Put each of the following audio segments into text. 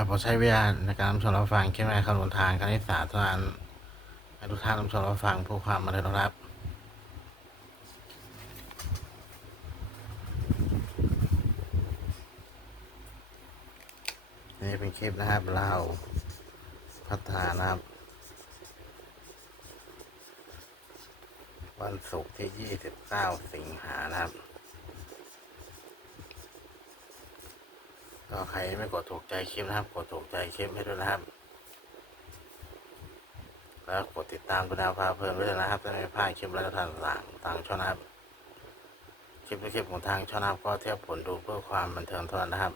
ครับผมใช้เวลาในการรับชมรับฟังคลิปในคำนวณทางคณิตศาสตร์เท่านั้นให้ทุกท่านรับชมรับฟังเพื่อความบันเทิงนะครับนี่เป็นคลิปนะครับเราพัฒนานะครับ วันศุกร์ที่ 29 สิงหานะครับ ก็ใครไม่กดถูกใจคลิปนะครับ กดถูกใจคลิปให้ด้วยนะครับ แล้วกดติดตามดูดาวพาเพลินไว้ด้วยนะครับจะไม่พลาดคลิปและทางต่างทางช่องนะครับ คลิปทุกคลิปของทางช่องนะครับก็เทียบผลดูเพื่อความบันเทิงเท่านั้นนะครับ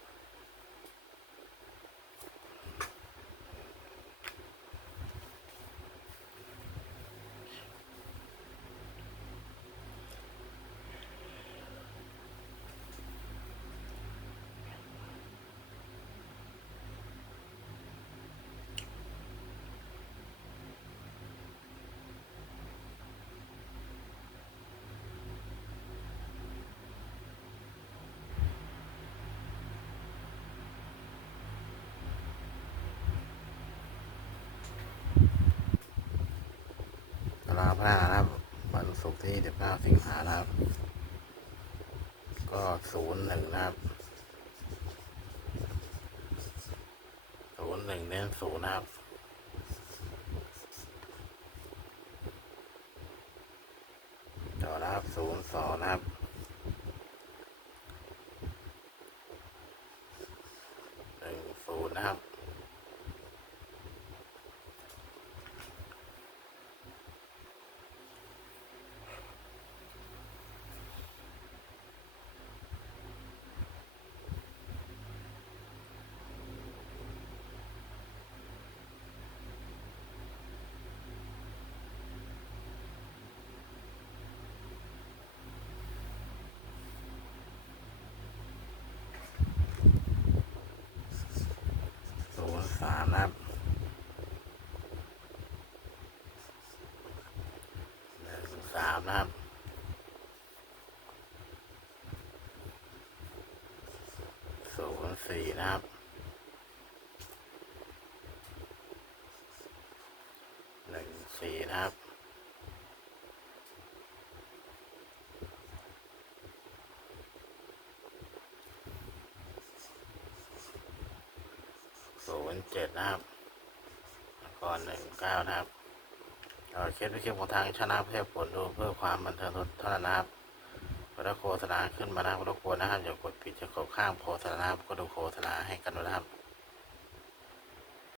ารางพัฒนานะครับ วันศุกร์ที่19สิงหานะครับ ก็ศูนย์หนึ่งนะครับศูนย์หนึ่งเน้นศูนย์นะครับต่อนะครับศูนย์สองนะครับ หนึ่งศูนย์นะครับ ศูนย์ สามครับหนึ่งสามครับศูนย์สี่นะครับหนึ่งสี่นะครับ ศู นย์เจ็ดนะครับแล้วก่อนหนึ่งเก้านะครับเอาเคสไปคลิปของทางชนะเพื่อผลดูเพื่อความบันเทิงเท่านั้นนะครับพรถโฆษณาขึ้นมานะครับรบกวนะครับอย่ากดปิดจะกดข้ามโฆษณาก็ดูโฆษณาให้กันนะครับ